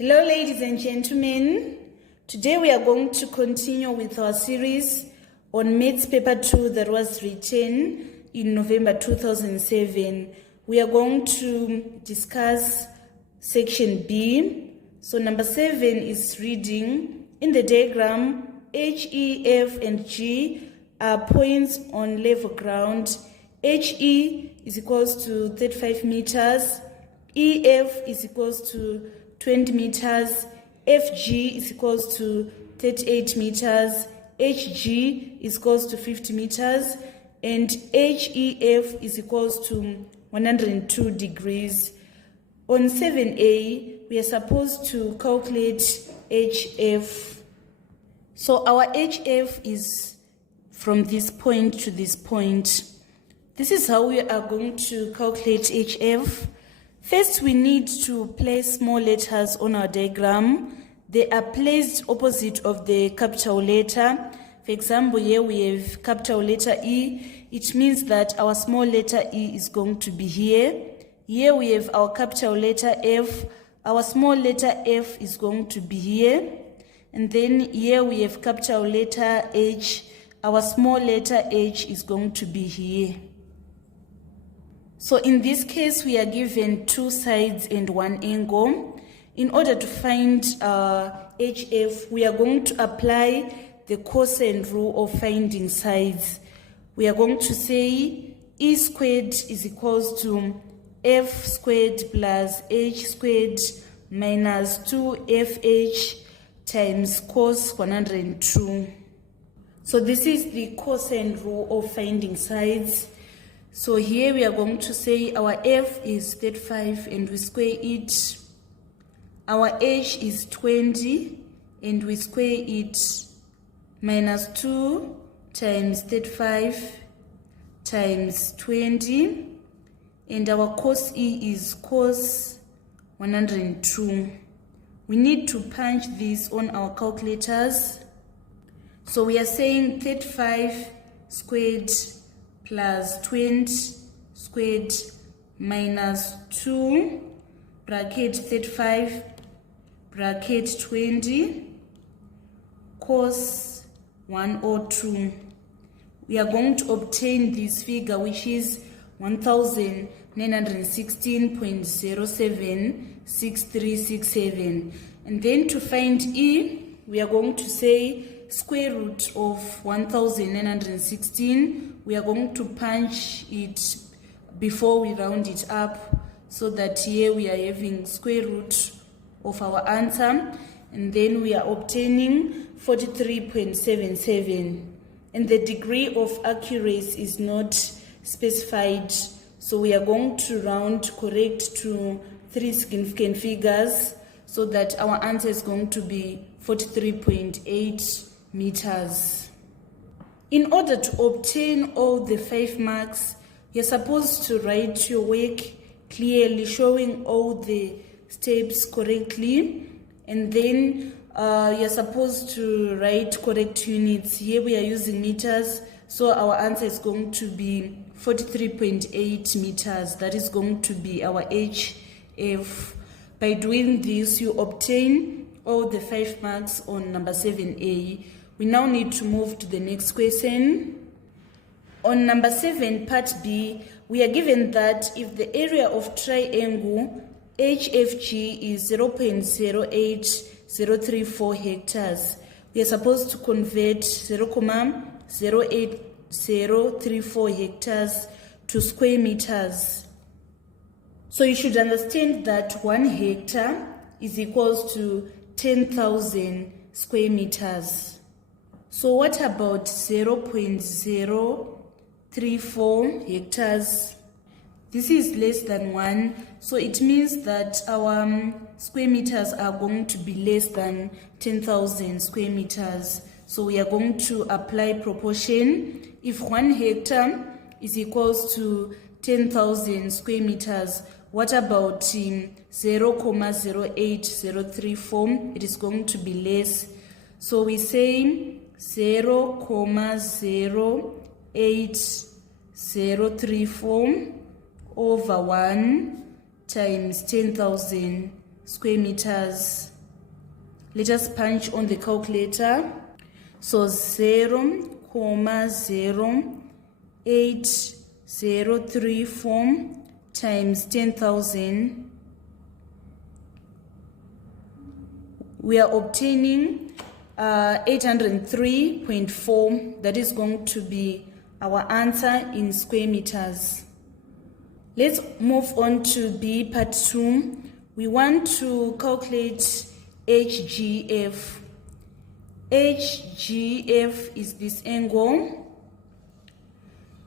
Hello ladies and gentlemen, today we are going to continue with our series on Maths Paper 2 that was written in November 2007. We are going to discuss section B. So number 7 is reading. In the diagram, H, E, F and G are points on level ground. HE is equals to 35 meters, EF is equals to 20 meters, FG is equals to 38 meters, HG is equals to 50 meters, and HEF is equals to 102 degrees. On 7a, we are supposed to calculate HF. So our HF is from this point to this point. This is how we are going to calculate HF. First, we need to place small letters on our diagram. They are placed opposite of the capital letter. For example, here we have capital letter E. It means that our small letter E is going to be here. Here we have our capital letter F. Our small letter F is going to be here. And then here we have capital letter H. Our small letter H is going to be here. So in this case, we are given two sides and one angle. In order to find HF, we are going to apply the cosine rule of finding sides. We are going to say E squared is equals to F squared plus H squared minus 2FH times cos 102. So this is the cosine rule of finding sides. So here we are going to say our F is 35 and we square it. Our H is 20 and we square it, minus 2 times 35 times 20. And our cos E is cos 102. We need to punch this on our calculators. So we are saying 35 squared plus 20 squared minus 2 bracket 35 bracket 20 cos 102. We are going to obtain this figure, which is 1916.076367. And then to find E, we are going to say square root of 1916. We are going to punch it before we round it up, so that here we are having square root of our answer, and then we are obtaining 43.77. And the degree of accuracy is not specified, so we are going to round correct to 3 significant figures, so that our answer is going to be 43.8 meters. In order to obtain all the 5 marks, you're supposed to write your work clearly, showing all the steps correctly, and then you're supposed to write correct units. Here we are using meters, so our answer is going to be 43.8 meters. That is going to be our HF. By doing this, you obtain all the 5 marks on number 7a. We now need to move to the next question. On number 7, part B, we are given that if the area of triangle HFG is 0.08034 hectares, we are supposed to convert 0.08034 hectares to square meters. So you should understand that 1 hectare is equals to 10,000 square meters. So what about 0.034 hectares? This is less than 1, so it means that our square meters are going to be less than 10,000 square meters. So we are going to apply proportion. If 1 hectare is equals to 10,000 square meters, what about 0.08034? It is going to be less. So we say 0.08034 over 1 times 10,000 square meters. Let us punch on the calculator. So 0.08034 times 10,000. We are obtaining 803.4. That is going to be our answer in square meters. Let's move on to B, part 2. We want to calculate HGF. HGF is this angle.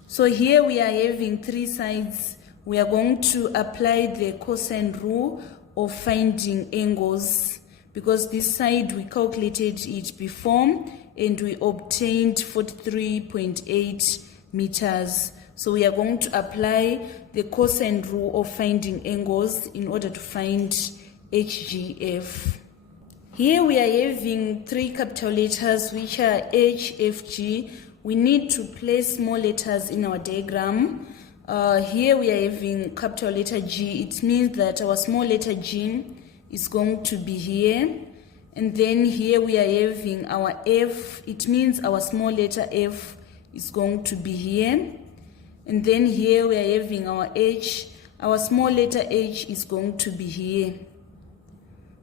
So here we are having three sides. We are going to apply the cosine rule of finding angles, because this side we calculated it before and we obtained 43.8 meters. So we are going to apply the cosine rule of finding angles in order to find HGF. Here we are having three capital letters, which are H, F, G. We need to place small letters in our diagram. Here we are having capital letter G. It means that our small letter G is going to be here. And then here we are having our F. It means our small letter F is going to be here. And then here we are having our H. Our small letter H is going to be here.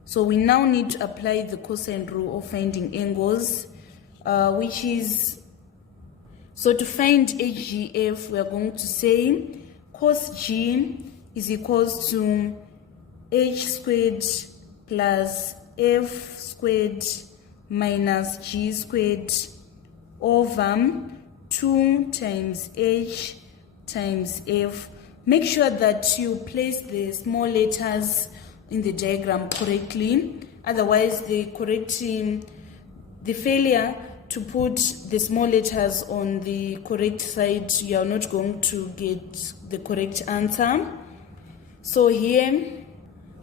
So we now need to apply the cosine rule of finding angles, which is, so to find HGF, we are going to say cos G is equals to H squared plus F squared minus G squared over 2 times H times F. Make sure that you place the small letters in the diagram correctly, otherwise the failure to put the small letters on the correct side, you are not going to get the correct answer. So here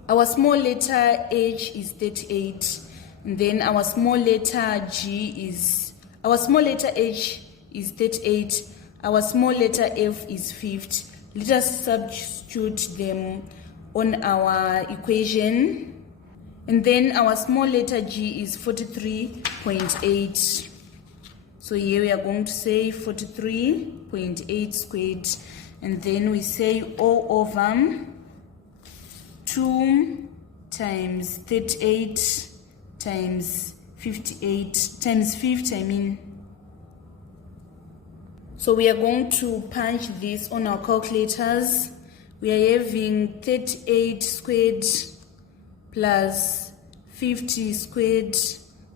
our small letter H is 38, and then our small letter H is 38, our small letter F is 50. Let us substitute them on our equation, and then our small letter G is 43.8. So here we are going to say 43.8 squared, and then we say all over 2 times 38 times 58 times 50, So we are going to punch this on our calculators. We are having 38 squared plus 50 squared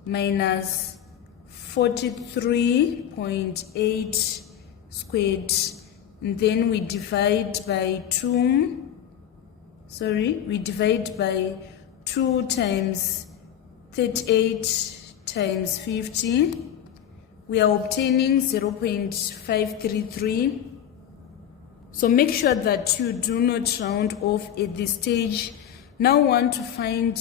minus 43.8 squared. And then we divide by 2. We divide by 2 times 38 times 50. We are obtaining 0.533. So make sure that you do not round off at this stage. Now we want to find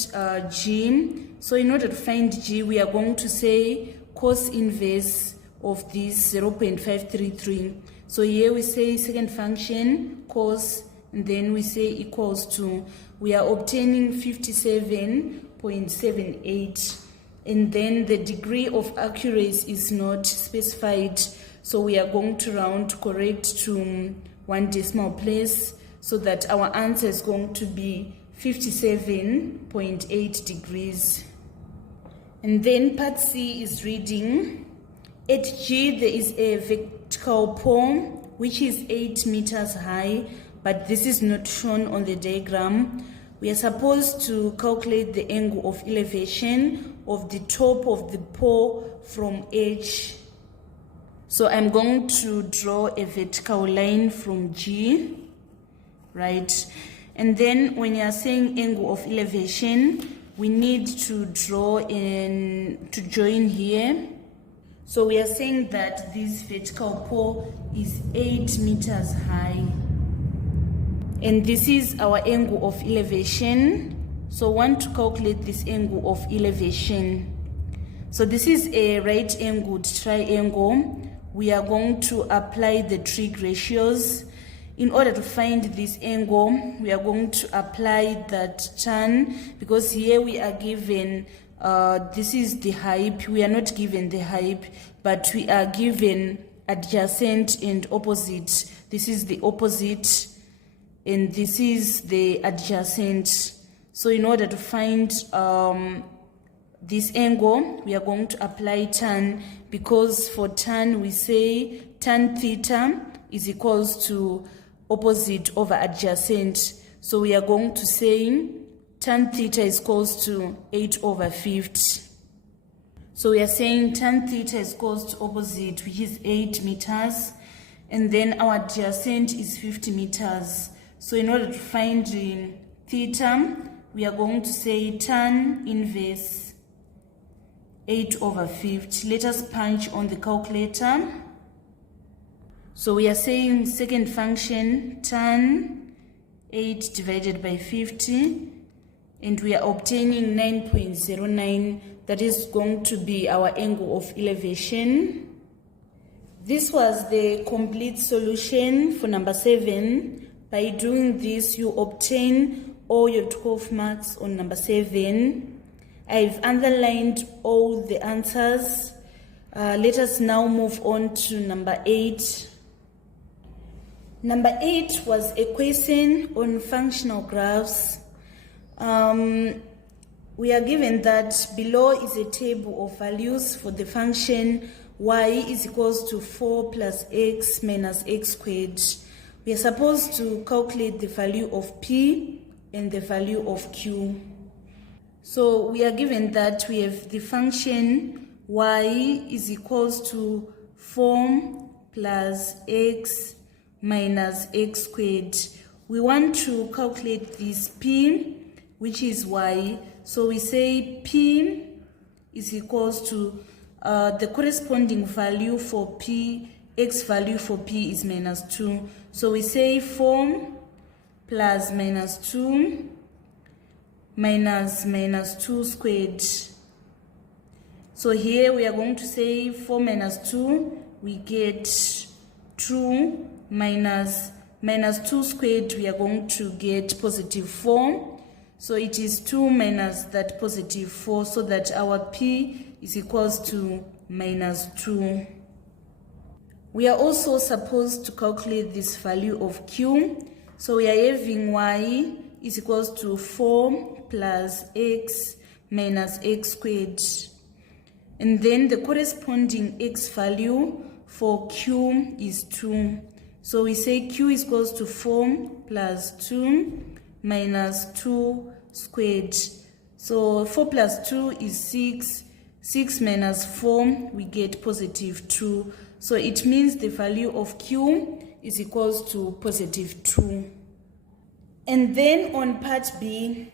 G. So in order to find G, we are going to say cos inverse of this 0.533. So here we say second function cos, and then we say equals to, we are obtaining 57.78. And then the degree of accuracy is not specified, so we are going to round correct to 1 decimal place, so that our answer is going to be 57.8 degrees. And then part C is reading, at G there is a vertical pole which is 8 meters high, but this is not shown on the diagram. We are supposed to calculate the angle of elevation of the top of the pole from H. So I'm going to draw a vertical line from G, right? And then when you are saying angle of elevation, we need to draw in, to join here. So we are saying that this vertical pole is 8 meters high. And this is our angle of elevation. So want to calculate this angle of elevation. So this is a right-angled triangle. We are going to apply the trig ratios. In order to find this angle, we are going to apply that tan, because here we are given, this is the hype. We are not given the hype, but we are given adjacent and opposite. This is the opposite, and this is the adjacent. So in order to find this angle, we are going to apply tan, because for tan we say tan theta is equals to opposite over adjacent. So we are going to say tan theta is equals to 8/50. So we are saying tan theta is equals to opposite, which is 8 meters, and then our adjacent is 50 meters. So in order to find theta, we are going to say tan inverse 8/50. Let us punch on the calculator. So we are saying second function tan 8 divided by 50, and we are obtaining 9.09. That is going to be our angle of elevation. This was the complete solution for number 7. By doing this, you obtain all your 12 marks on number 7. I've underlined all the answers. Let us now move on to number 8. Number 8 was a question on functional graphs. We are given that below is a table of values for the function y is equals to 4 plus x minus x squared. We are supposed to calculate the value of p and the value of q. So we are given that we have the function y is equals to 4 plus x minus x squared. We want to calculate this p, which is y. So we say p is equals to the corresponding value for p, x value for p is minus 2. So we say 4 plus minus 2 minus 2 squared. So here we are going to say 4 minus 2, we get 2 minus 2 squared, we are going to get positive 4. So it is 2 minus that positive 4, so that our p is equals to minus 2. We are also supposed to calculate this value of q. So we are having y is equals to 4 plus x minus x squared. And then the corresponding x value for q is 2. So we say q is equals to 4 plus 2 minus 2 squared. So 4 plus 2 is 6. 6 minus 4, we get positive 2. So it means the value of q is equals to positive 2. And then on part B,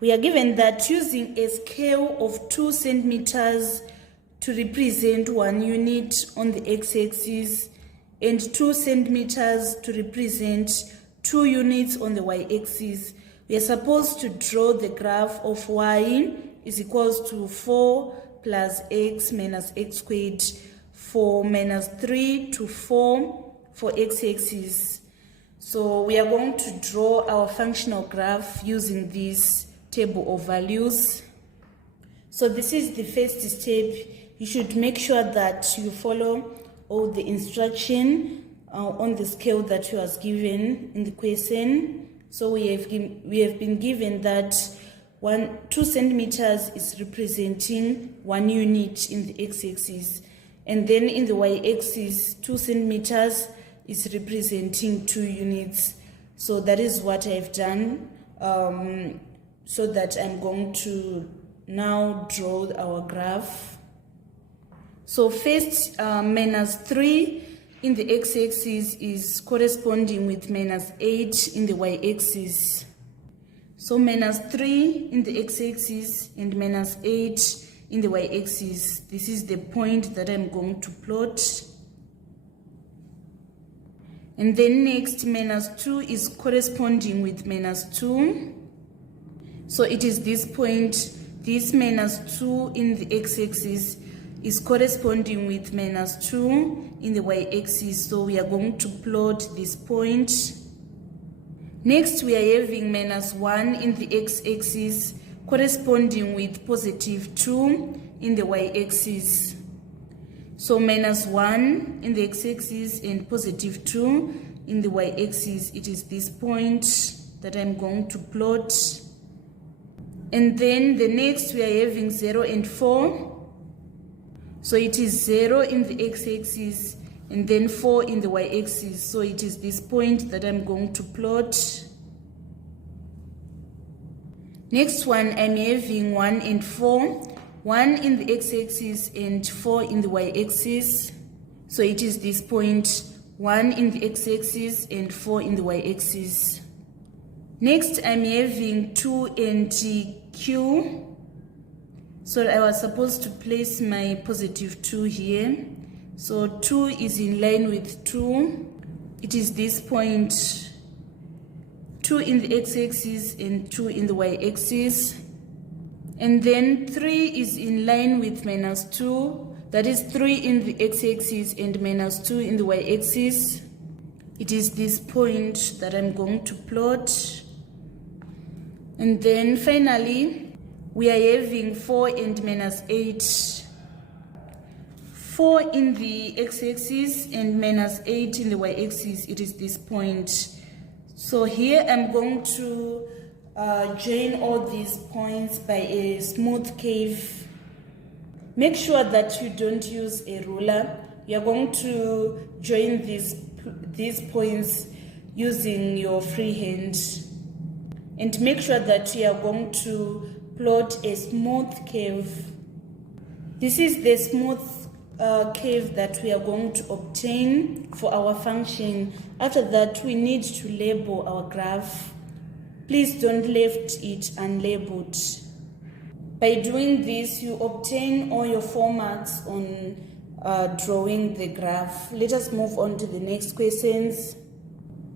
we are given that using a scale of 2 centimeters to represent 1 unit on the x-axis and 2 centimeters to represent 2 units on the y-axis, we are supposed to draw the graph of y is equals to 4 plus x minus x squared for minus 3 to 4 for x-axis. So we are going to draw our functional graph using this table of values. So this is the first step. You should make sure that you follow all the instruction on the scale that you was given in the question. So we have been given that 2 centimeters is representing 1 unit in the x-axis, and then in the y-axis 2 centimeters is representing 2 units. So that is what I've done. So that I'm going to now draw our graph. So first, minus 3 in the x-axis is corresponding with minus 8 in the y-axis. So minus 3 in the x-axis and minus 8 in the y-axis. This is the point that I'm going to plot. And then next, minus 2 is corresponding with minus 2. So it is this point, this minus 2 in the x-axis is corresponding with minus 2 in the y-axis. So we are going to plot this point. Next, we are having minus 1 in the x-axis corresponding with positive 2 in the y-axis. So minus 1 in the x-axis and positive 2 in the y-axis. It is this point that I'm going to plot. And then the next we are having 0 and 4. So it is 0 in the x-axis and then 4 in the y-axis. So it is this point that I'm going to plot. Next one, I'm having 1 and 4. 1 in the x-axis and 4 in the y-axis. So it is this point, 1 in the x-axis and 4 in the y-axis. Next, I'm having 2 and q. So I was supposed to place my positive 2 here. So 2 is in line with 2. It is this point, 2 in the x-axis and 2 in the y-axis. And then 3 is in line with minus 2. That is 3 in the x-axis and minus 2 in the y-axis. It is this point that I'm going to plot. And then finally, we are having 4 and minus 8. 4 in the x-axis and minus 8 in the y-axis. It is this point. So here I'm going to join all these points by a smooth curve. Make sure that you don't use a ruler. You are going to join these points using your free hand. And make sure that you are going to plot a smooth curve. This is the smooth curve that we are going to obtain for our function. After that, we need to label our graph. Please don't leave it unlabeled. By doing this, you obtain all your 4 marks on drawing the graph. Let us move on to the next questions.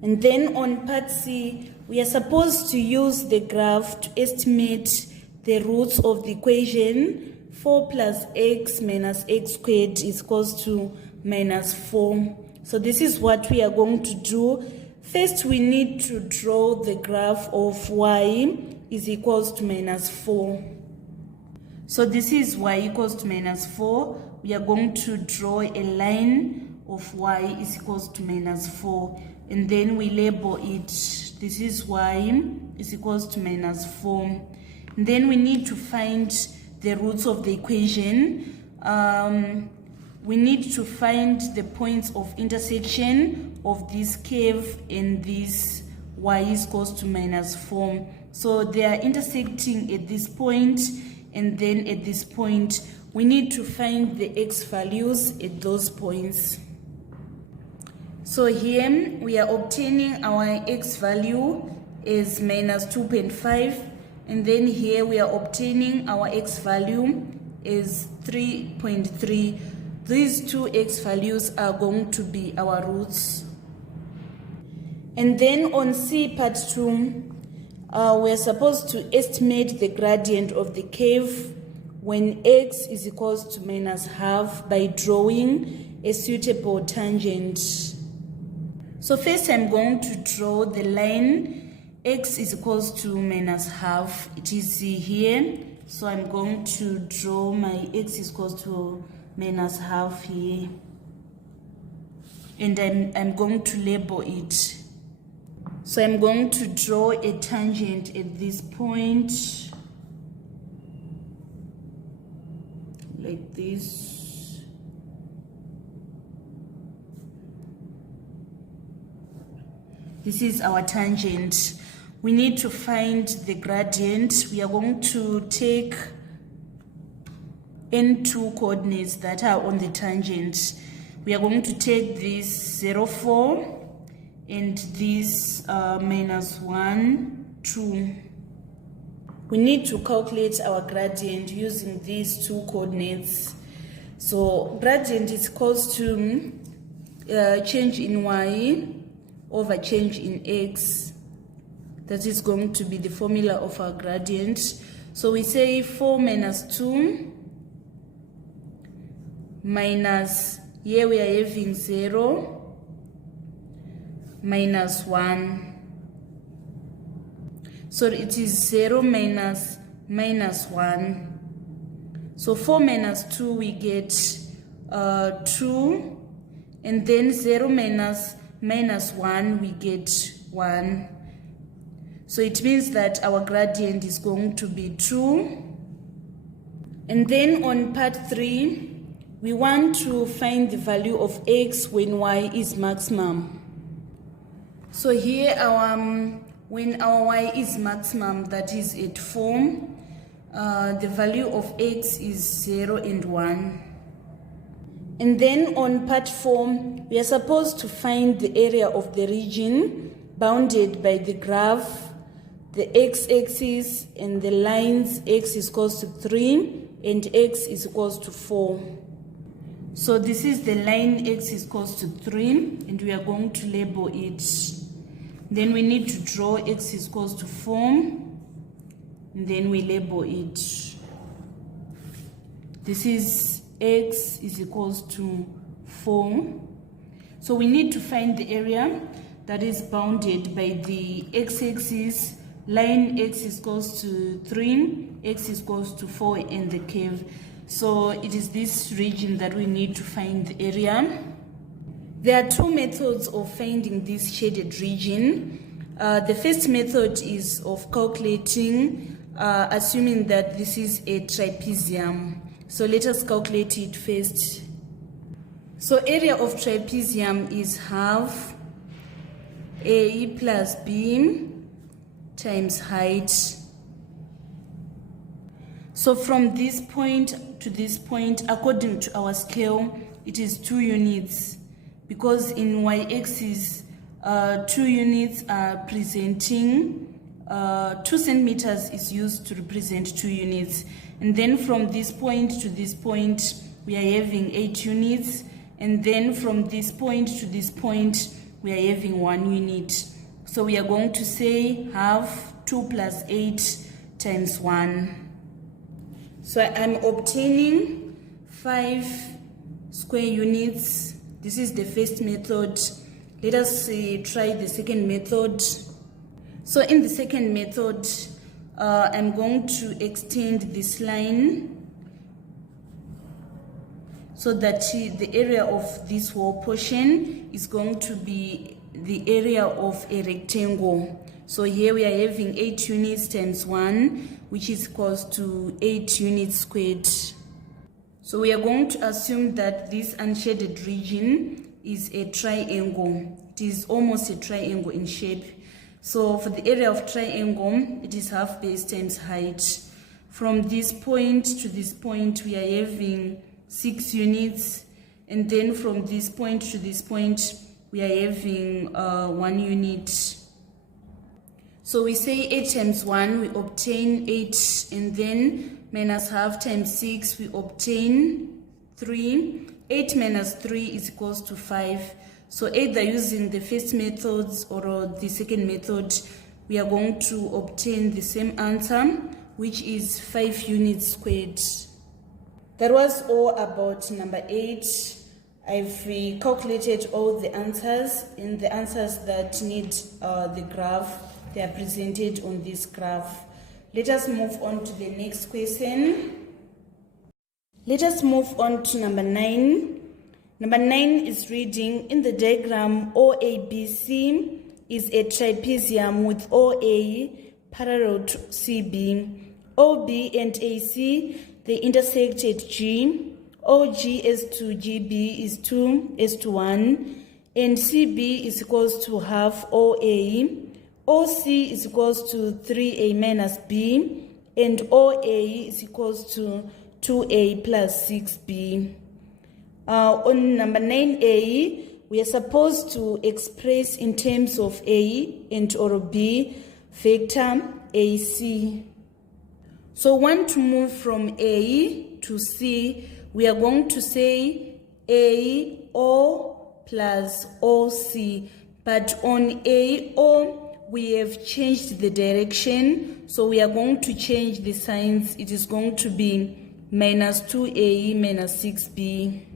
And then on part C, we are supposed to use the graph to estimate the roots of the equation 4 plus x minus x squared is equals to minus 4. So this is what we are going to do. First, we need to draw the graph of y is equals to minus 4. So this is y equals to minus 4. We are going to draw a line of y is equals to minus 4. And then we label it. This is y is equals to minus 4. And then we need to find the roots of the equation. We need to find the points of intersection of this curve and this y is equals to minus 4. So they are intersecting at this point, and then at this point we need to find the x values at those points. So here we are obtaining our x value is minus 2.5, and then here we are obtaining our x value is 3.3. These two x values are going to be our roots. And then on C part 2, we're supposed to estimate the gradient of the curve when x is equals to minus half by drawing a suitable tangent. So first I'm going to draw the line x is equals to minus half. It is here. So I'm going to draw my x is equals to minus half here. And I'm going to label it. So I'm going to draw a tangent at this point, like this. This is our tangent. We need to find the gradient. We are going to take n2 coordinates that are on the tangent. We are going to take this 0, 4 and this minus 1, 2. We need to calculate our gradient using these 2 coordinates. So gradient is equals to change in y over change in x. That is going to be the formula of our gradient. So we say 4 minus 2 minus, here we are having 0, minus 1. So it is 0 minus 1. So 4 minus 2 we get 2, and then 0 minus 1 we get 1. So it means that our gradient is going to be 2. And then on part 3, we want to find the value of x when y is maximum. So here when our y is maximum, that is at 4, the value of x is 0 and 1. And then on part 4, we are supposed to find the area of the region bounded by the graph, the x-axis, and the lines x is equals to 3 and x is equals to 4. So this is the line x is equals to 3, and we are going to label it. Then we need to draw x is equals to 4, and then we label it. This is x is equals to 4. So we need to find the area that is bounded by the x-axis, line x is equals to 3, x is equals to 4, and the curve. So it is this region that we need to find the area. There are two methods of finding this shaded region. The first method is of calculating, assuming that this is a trapezium. So let us calculate it first. So area of trapezium is half a plus b times height. So from this point to this point, according to our scale, it is 2 units. Because in y-axis, 2 units are presenting, 2 centimeters is used to represent 2 units. And then from this point to this point, we are having 8 units. And then from this point to this point, we are having 1 unit. So we are going to say half 2 plus 8 times 1. So I'm obtaining 5 square units. This is the first method. Let us try the second method. So in the second method, I'm going to extend this line so that the area of this whole portion is going to be the area of a rectangle. So here we are having 8 units times 1, which is equals to 8 units squared. So we are going to assume that this unshaded region is a triangle. It is almost a triangle in shape. So for the area of triangle, it is half base times height. From this point to this point, we are having 6 units. And then from this point to this point, we are having 1 unit. So we say 8 times 1, we obtain 8, and then minus half times 6, we obtain 3. 8 minus 3 is equals to 5. So either using the first methods or the second method, we are going to obtain the same answer, which is 5 units squared. That was all about number 8. I've calculated all the answers, and the answers that need the graph, they are presented on this graph. Let us move on to the next question. Let us move on to number 9. Number 9 is reading, in the diagram, OABC is a trapezium with OA parallel to CB. OB and AC, they intersect at G. OG is to GB is 2 is to 1. And CB is equals to half OA. OC is equals to 3A minus B. And OA is equals to 2A plus 6B. On number 9A, we are supposed to express in terms of A and or B vector AC. So want to move from A to C, we are going to say AO plus OC. But on AO, we have changed the direction. So we are going to change the signs. It is going to be minus 2A minus 6B.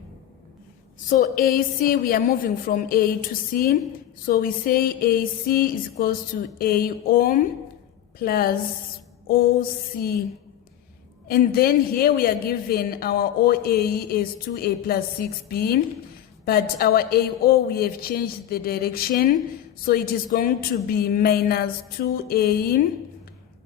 So AC, we are moving from A to C. So we say AC is equals to AO plus OC. And then here we are given our OA is 2A plus 6B. But our AO, we have changed the direction. So it is going to be minus 2A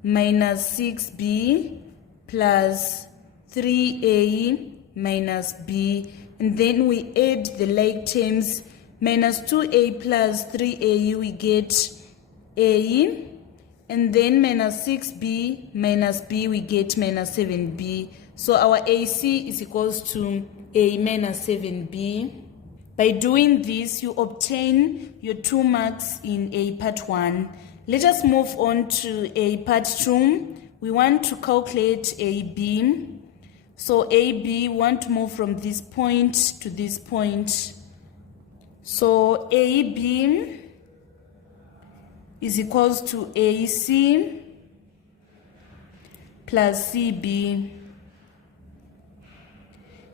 minus 6B plus 3A minus B. And then we add the like terms. Minus 2A plus 3A, we get A. And then minus 6B minus B, we get minus 7B. So our AC is equals to A minus 7B. By doing this, you obtain your 2 marks in A part 1. Let us move on to A part 2. We want to calculate AB. So AB, we want to move from this point to this point. So AB is equals to AC plus CB.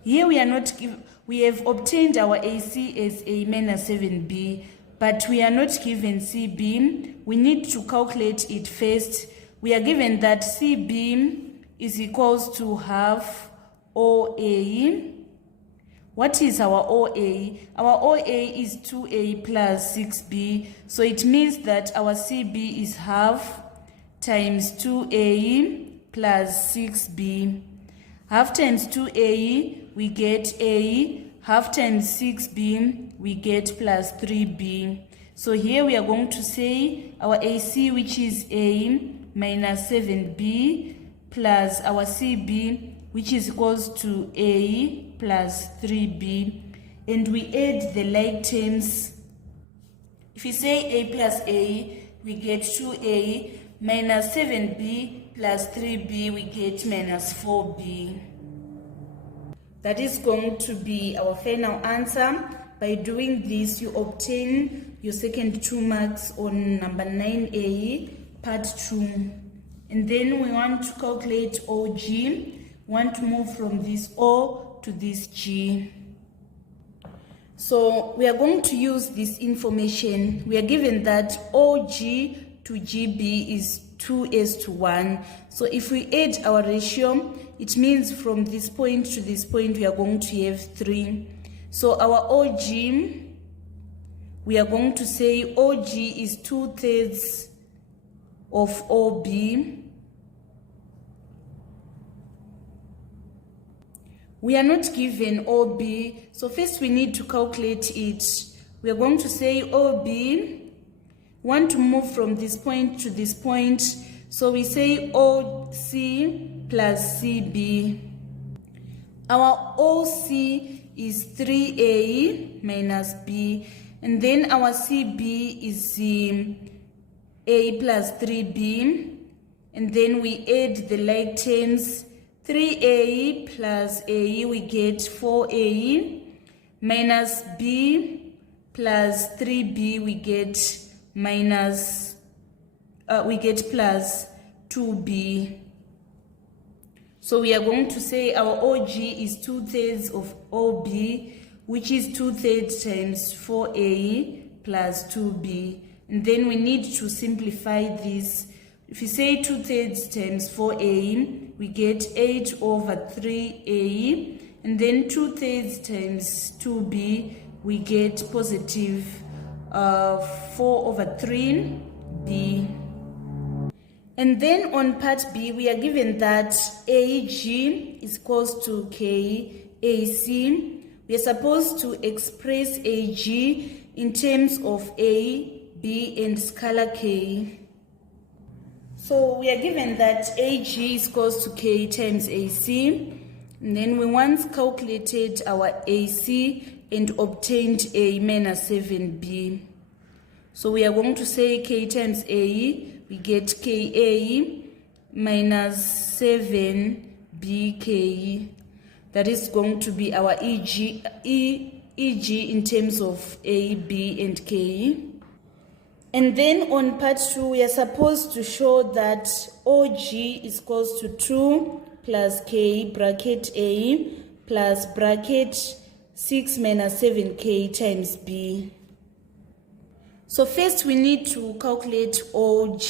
Here we are not given, we have obtained our AC as A minus 7B, but we are not given CB. We need to calculate it first. We are given that CB is equals to half OA. What is our OA? Our OA is 2A plus 6B. So it means that our CB is half times 2A plus 6B. Half times 2A, we get A. Half times 6B, we get plus 3B. So here we are going to say our AC, which is A minus 7B, plus our CB, which is equals to A plus 3B. And we add the like terms. If we say A plus A, we get 2A minus 7B plus 3B, we get minus 4B. That is going to be our final answer. By doing this, you obtain your second 2 marks on number 9A, part 2. And then we want to calculate OG. We want to move from this O to this G. So we are going to use this information. We are given that OG to GB is 2:1. So if we add our ratio, it means from this point to this point, we are going to have 3. So our OG, we are going to say OG is 2/3 of OB. We are not given OB, so first we need to calculate it. We are going to say OB, want to move from this point to this point, so we say OC plus CB. Our OC is 3A minus B, and then our CB is A plus 3B, and then we add the like terms. 3A plus A, we get 4A, minus B plus 3B, we get plus 2B. So we are going to say our OG is 2/3 of OB, which is 2/3 times 4A plus 2B. And then we need to simplify this. If you say 2/3 times 4A, we get 8/3A, and then 2/3 times 2B, we get positive 4/3B. And then on part B, we are given that AG is equals to KAC. We are supposed to express AG in terms of A, B, and scalar K. So we are given that AG is equals to K times AC. And then we once calculated our AC and obtained A minus 7B. So we are going to say K times A, we get KA minus 7BK. That is going to be our EG in terms of A, B, and K. And then on part 2, we are supposed to show that OG is equals to 2 plus K bracket A plus bracket 6 minus 7k times b. So first we need to calculate OG.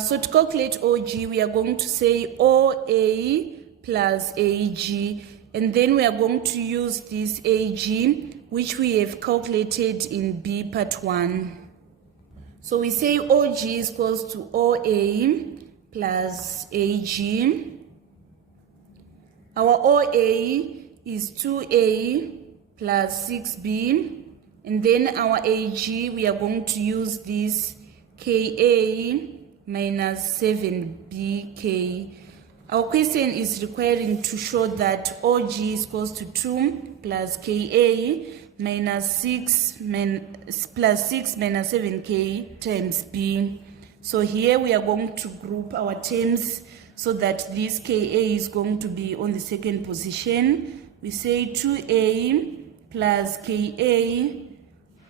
So to calculate OG, we are going to say OA plus AG, and then we are going to use this AG, which we have calculated in B part 1. So we say OG is equals to OA plus AG. Our OA is 2A plus 6B. And then our AG, we are going to use this KA minus 7BK. Our question is requiring to show that OG is equals to 2 plus KA minus 6 plus 6 minus 7K times B. So here we are going to group our terms so that this KA is going to be on the second position. We say 2A plus KA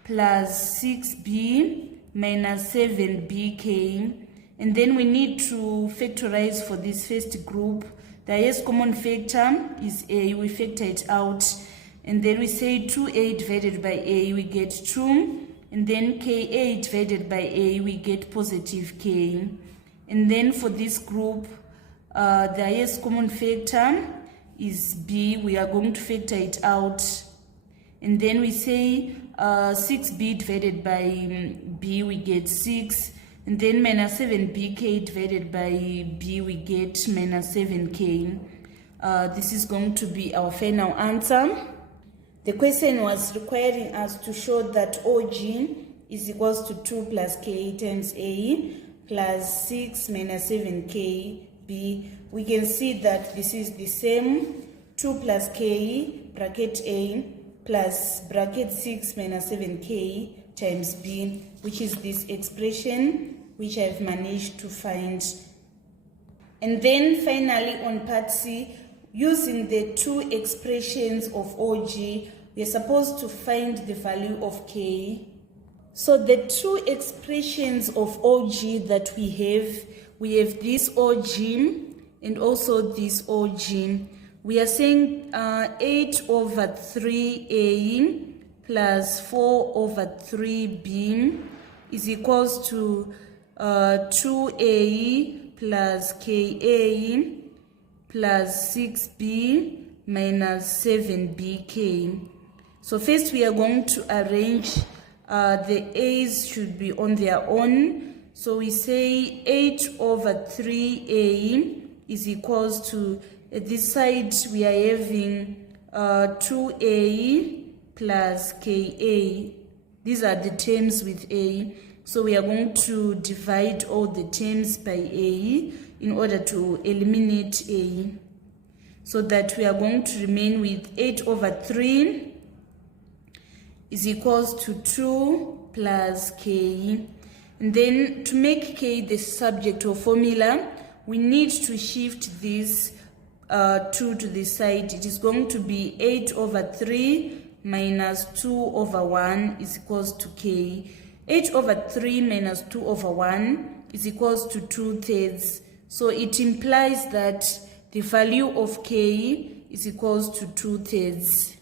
plus 6b minus 7bk, and then we need to factorize for this first group. The highest common factor is a, we factor it out, and then we say 2a divided by a, we get 2, and then ka divided by a, we get positive k. And then for this group, the highest common factor is b, we are going to factor it out, and then we say 6b divided by b, we get 6, and then minus 7bk divided by b, we get minus 7k. This is going to be our final answer. The question was requiring us to show that OG is equals to 2 plus k times a plus 6 minus 7k b. We can see that this is the same. 2 plus k bracket a plus bracket 6 minus 7k times b, which is this expression which I've managed to find. And then finally on part C, using the two expressions of OG, we are supposed to find the value of k. So the two expressions of OG that we have this OG and also this OG. We are saying 8 over 3a plus 4 over 3b is equals to 2a plus ka plus 6b minus 7bk. So first we are going to arrange the a's should be on their own. So we say 8 over 3a is equals to, at this side we are having 2a plus ka. These are the terms with a. So we are going to divide all the terms by a in order to eliminate a. So that we are going to remain with 8 over 3 is equals to 2 plus k. And then to make k the subject of formula, we need to shift this 2 to the side. It is going to be 8 over 3 minus 2 over 1 is equals to k. 8 over 3 minus 2 over 1 is equals to 2/3. So it implies that the value of k is equals to 2/3.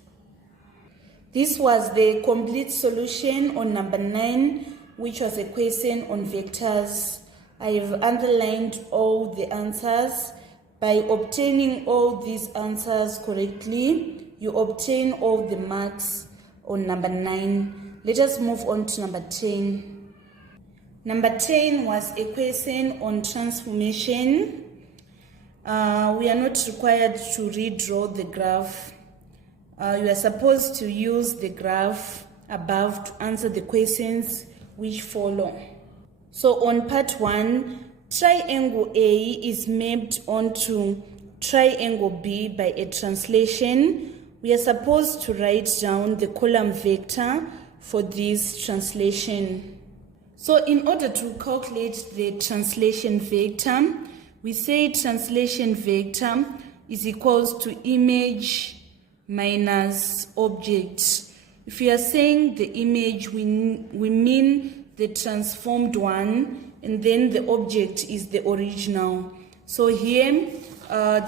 This was the complete solution on number 9, which was a question on vectors. I have underlined all the answers. By obtaining all these answers correctly, you obtain all the marks on number 9. Let us move on to number 10. Number 10 was a question on transformation. We are not required to redraw the graph. You are supposed to use the graph above to answer the questions which follow. So on part 1, triangle A is mapped onto triangle B by a translation. We are supposed to write down the column vector for this translation. So in order to calculate the translation vector, we say translation vector is equals to image minus object. If we are saying the image, we mean the transformed one, and then the object is the original. So here,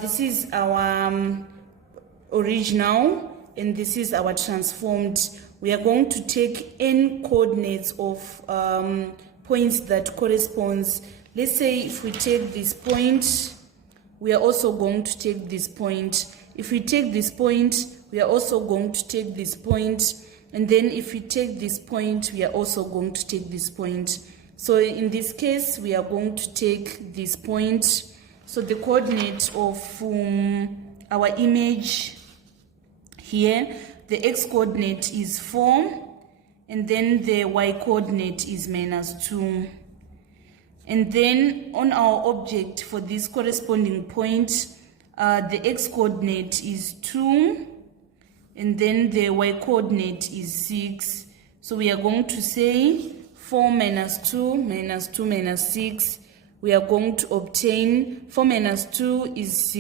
this is our original, and this is our transformed. We are going to take n coordinates of points that corresponds. Let's say if we take this point, we are also going to take this point. If we take this point, we are also going to take this point. And then if we take this point, we are also going to take this point. So in this case, we are going to take this point. So the coordinate of our image here, the x coordinate is 4, and then the y coordinate is -2. And then on our object for this corresponding point, the x coordinate is 2, and then the y coordinate is 6. So we are going to say 4 minus 2 minus 2 minus 6. We are going to obtain 4 minus 2 is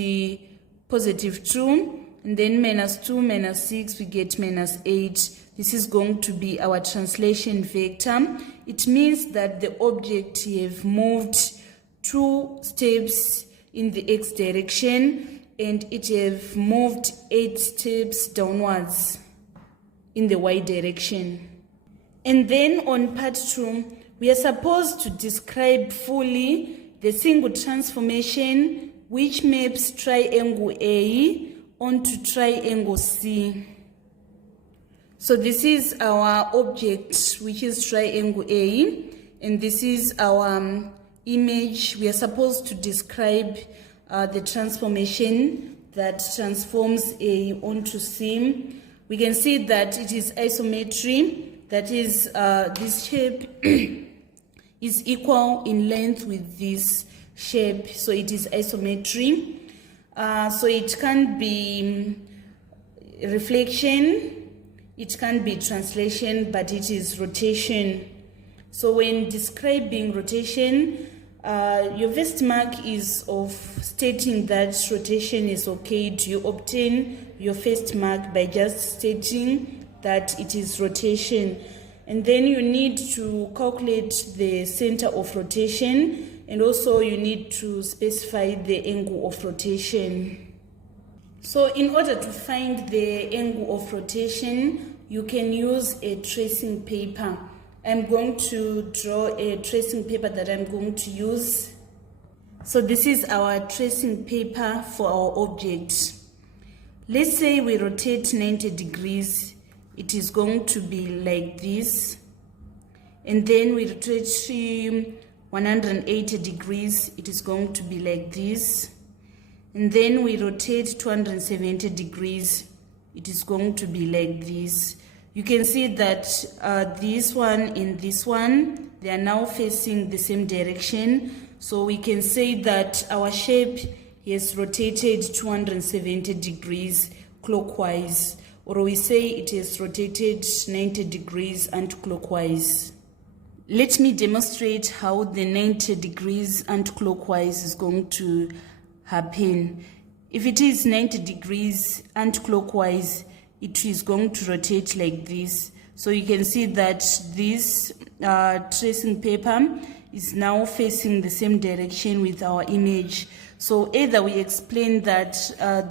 positive 2, and then minus 2 minus 6 we get -8. This is going to be our translation vector. It means that the object have moved 2 steps in the x direction, and it have moved 8 steps downwards in the y direction. And then on part 2, we are supposed to describe fully the single transformation which maps triangle A onto triangle C. So this is our object, which is triangle A, and this is our image. We are supposed to describe the transformation that transforms A onto C. We can see that it is isometry, that is this shape is equal in length with this shape, so it is isometry. So it can be reflection, it can be translation, but it is rotation. So when describing rotation, your first mark is of stating that rotation is okay. Do you obtain your first mark by just stating that it is rotation? And then you need to calculate the center of rotation, and also you need to specify the angle of rotation. So in order to find the angle of rotation, you can use a tracing paper. I'm going to draw a tracing paper that I'm going to use. So this is our tracing paper for our object. Let's say we rotate 90 degrees. It is going to be like this. And then we rotate 180 degrees. It is going to be like this. And then we rotate 270 degrees. It is going to be like this. You can see that this one and this one, they are now facing the same direction. So we can say that our shape has rotated 270 degrees clockwise, or we say it has rotated 90 degrees anti-clockwise. Let me demonstrate how the 90 degrees anti-clockwise is going to happen. If it is 90 degrees anti-clockwise, it is going to rotate like this. So you can see that this tracing paper is now facing the same direction with our image. So either we explain that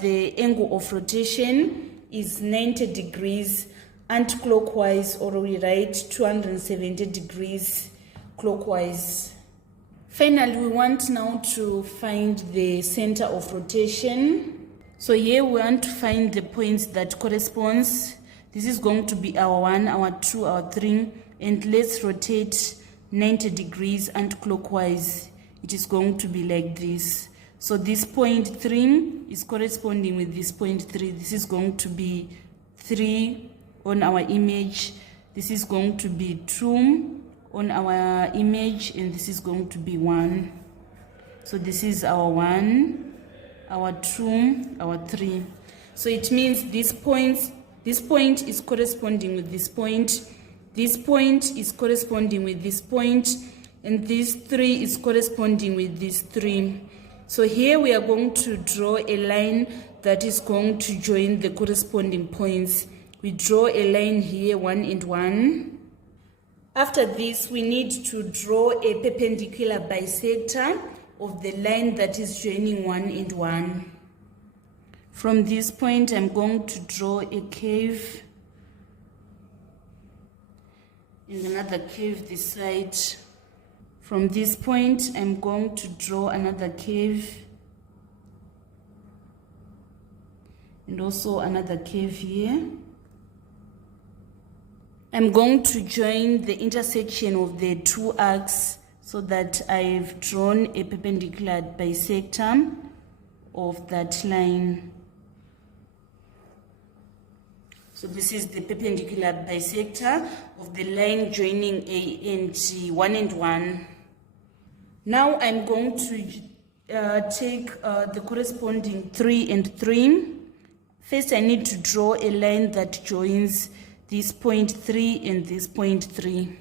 the angle of rotation is 90 degrees anti-clockwise, or we write 270 degrees clockwise. Finally, we want now to find the center of rotation. So here we want to find the points that corresponds. This is going to be our 1, our 2, our 3, and let's rotate 90 degrees anti-clockwise. It is going to be like this. So this point 3 is corresponding with this point 3. This is going to be 3 on our image. This is going to be 2 on our image, and this is going to be 1. So this is our 1, our 2, our 3. So it means this point is corresponding with this point is corresponding with this point, and this 3 is corresponding with this 3. So here we are going to draw a line that is going to join the corresponding points. We draw a line here, 1 and 1. After this, we need to draw a perpendicular bisector of the line that is joining 1 and 1. From this point, I'm going to draw a curve and another curve this side. From this point, I'm going to draw another curve and also another curve here. I'm going to join the intersection of the two arcs so that I've drawn a perpendicular bisector of that line. So this is the perpendicular bisector of the line joining A and G, 1 and 1. Now I'm going to take the corresponding 3 and 3. First, I need to draw a line that joins this point 3 and this point 3.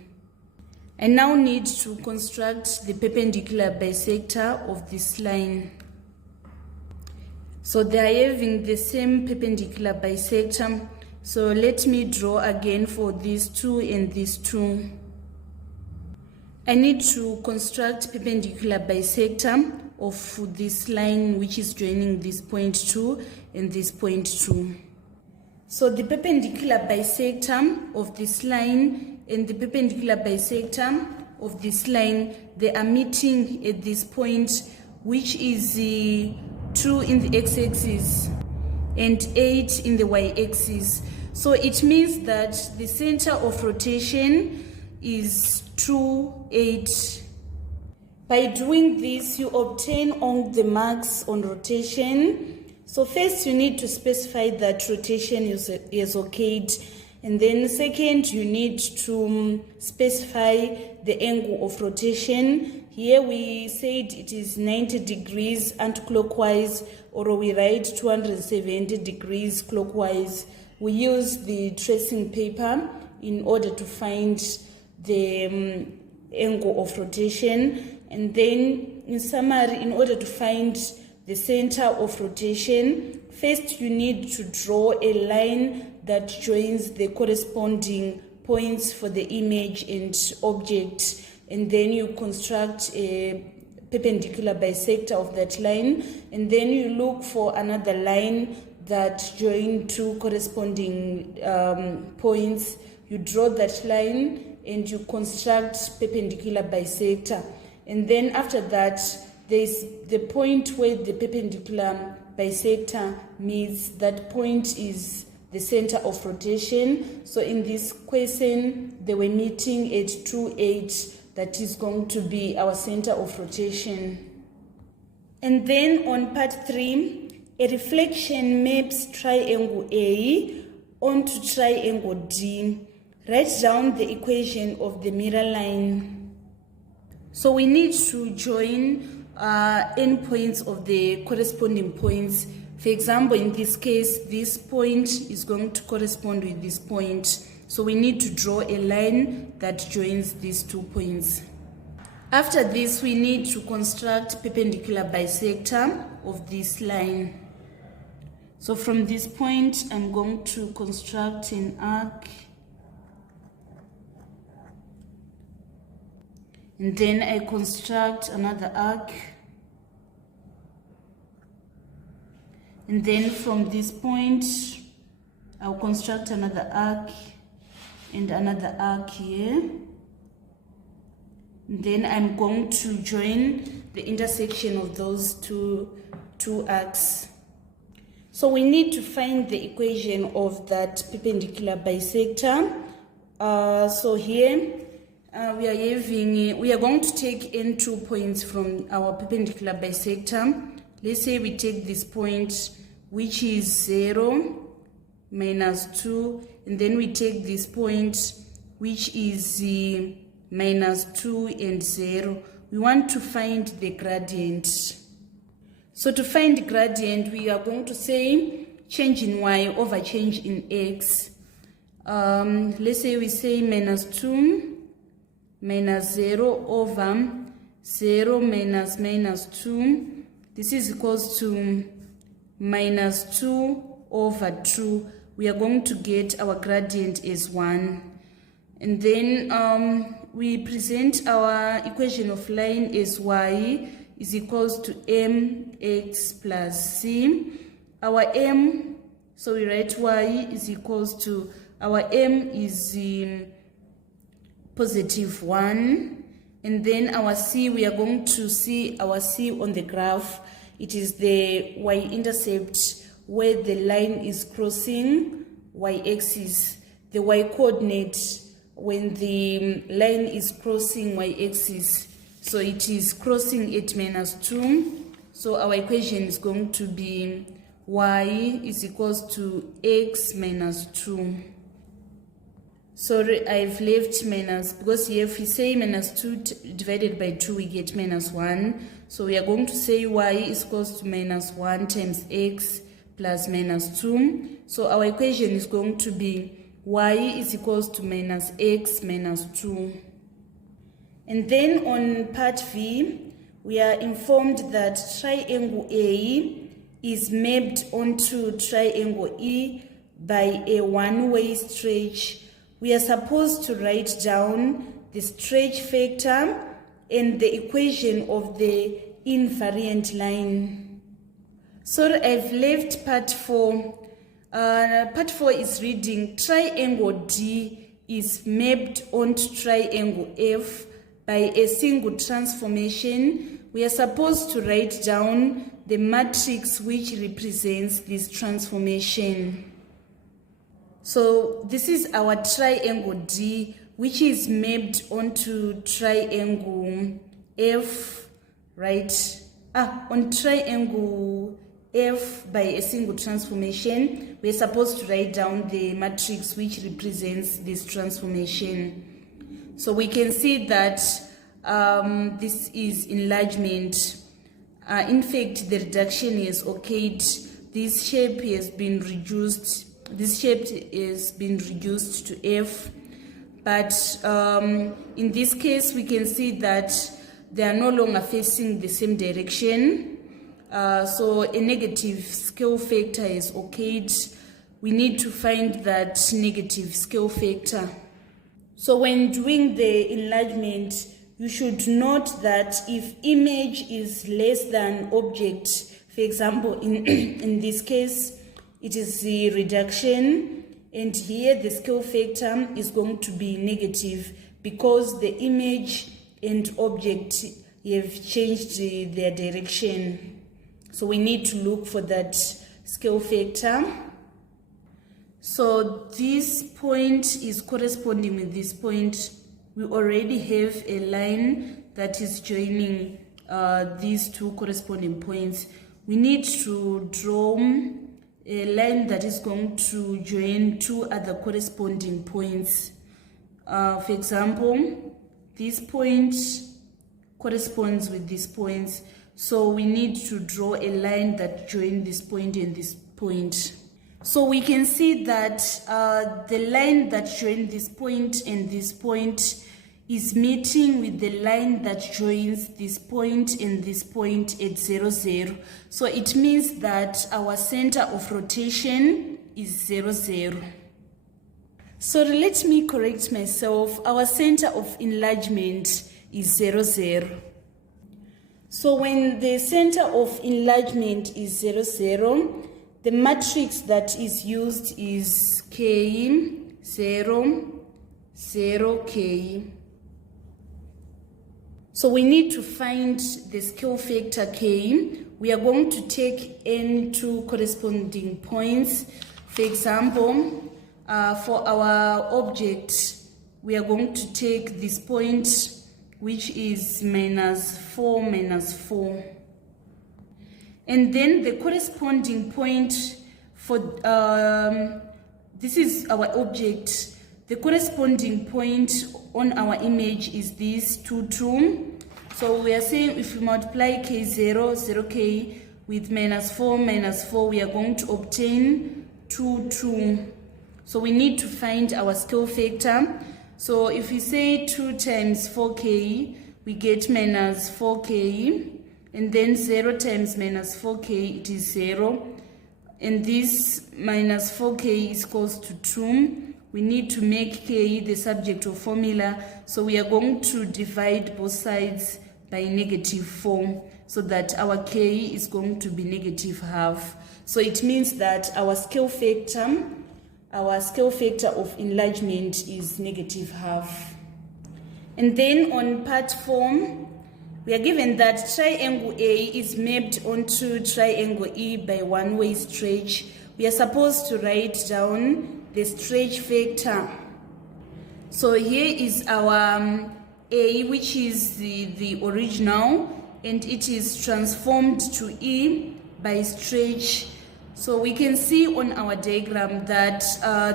I now need to construct the perpendicular bisector of this line. So they are having the same perpendicular bisector. So let me draw again for these 2 and these 2. I need to construct perpendicular bisector of this line which is joining this point 2 and this point 2. So the perpendicular bisector of this line and the perpendicular bisector of this line, they are meeting at this point, which is 2 in the x-axis and 8 in the y-axis. So it means that the center of rotation is 2, 8. By doing this, you obtain all the marks on rotation. So first you need to specify that rotation is occurred, and then second you need to specify the angle of rotation. Here we said it is 90 degrees anti-clockwise, or we write 270 degrees clockwise. We use the tracing paper in order to find the angle of rotation, and then in summary, in order to find the center of rotation, first you need to draw a line that joins the corresponding points for the image and object, and then you construct a perpendicular bisector of that line, and then you look for another line that join two corresponding points. You draw that line and you construct perpendicular bisector, and then after that there's the point where the perpendicular bisector meets. That point is the center of rotation. So in this question, they were meeting at 2, 8. That is going to be our center of rotation. And then on part 3, a reflection maps triangle A onto triangle D. Write down the equation of the mirror line. So we need to join endpoints of the corresponding points. For example, in this case, this point is going to correspond with this point. So we need to draw a line that joins these 2 points. After this, we need to construct perpendicular bisector of this line. So from this point, I'm going to construct an arc. And then I construct another arc. And then from this point, I'll construct another arc and another arc here. And then I'm going to join the intersection of those two arcs. So we need to find the equation of that perpendicular bisector. So here, we are going to take n2 points from our perpendicular bisector. Let's say we take this point, which is 0, minus 2, and then we take this point, which is minus 2 and 0. We want to find the gradient. So to find the gradient, we are going to say change in y over change in x. Let's say we say minus 2 minus 0 over 0 minus minus 2. This is equals to minus 2 over 2. We are going to get our gradient as 1. And then we present our equation of line as y is equals to mx plus c. our m, so we write y is equals to, our m is positive 1, and then our c, we are going to see our c on the graph. It is the y-intercept where the line is crossing y-axis, the y-coordinate when the line is crossing y-axis. So it is crossing at -2. So our equation is going to be y is equals to x minus 2. Sorry, I've left minus, because here if we say -2 divided by 2, we get -1. So we are going to say y is equals to -1 times x plus -2. So our equation is going to be y is equals to -x minus 2. And then on part V, we are informed that triangle A is mapped onto triangle E by a one-way stretch. We are supposed to write down the stretch factor and the equation of the invariant line. So I've left part 4. Part 4 is reading triangle D is mapped onto triangle F by a single transformation. We are supposed to write down the matrix which represents this transformation. So this is our triangle D, which is mapped onto triangle F, right? On triangle F by a single transformation. We're supposed to write down the matrix which represents this transformation. So we can see that this is enlargement. In fact, the reduction has occurred. This shape has been reduced. This shape has been reduced to F. But in this case, we can see that they are no longer facing the same direction. So a negative scale factor has occurred. We need to find that negative scale factor. So when doing the enlargement, you should note that if image is less than object, for example, in this case, it is the reduction, and here the scale factor is going to be negative because the image and object have changed their direction. So we need to look for that scale factor. So this point is corresponding with this point. We already have a line that is joining these two corresponding points. We need to draw a line that is going to join two other corresponding points. For example, this point corresponds with this point. So we need to draw a line that joins this point and this point. So we can see that the line that joins this point and this point is meeting with the line that joins this point and this point at 0, 0. So it means that our center of rotation is 0, 0. So let me correct myself. Our center of enlargement is 0, 0. So when the center of enlargement is 0, 0, the matrix that is used is K, 0, 0, K. So we need to find the scale factor K. We are going to take n two corresponding points. For example, for our object, we are going to take this point, which is -4, -4. And then the corresponding point for, this is our object. The corresponding point on our image is this 2, 2. So we are saying if we multiply K0, 0K with -4, -4, we are going to obtain 2, 2. So we need to find our scale factor. So if we say 2 times 4K, we get -4K. And then 0 times -4K, it is 0. And this -4K is equals to 2. We need to make K the subject of formula. So we are going to divide both sides by -4. so that our k is going to be negative half. So it means that our scale factor of enlargement is negative half. And then on part 4, we are given that triangle A is mapped onto triangle E by one-way stretch. We are supposed to write down the stretch factor. So here is our A, which is the original, and it is transformed to E by stretch. So we can see on our diagram that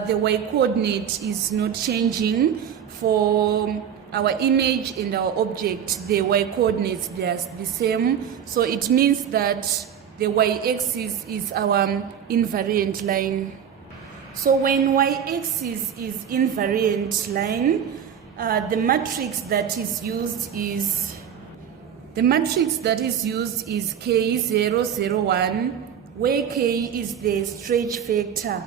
the y-coordinate is not changing for our image and our object. The y-coordinates, they are the same. So it means that the y-axis is our invariant line. So when y-axis is invariant line, the matrix that is used is K001, where K is the stretch factor.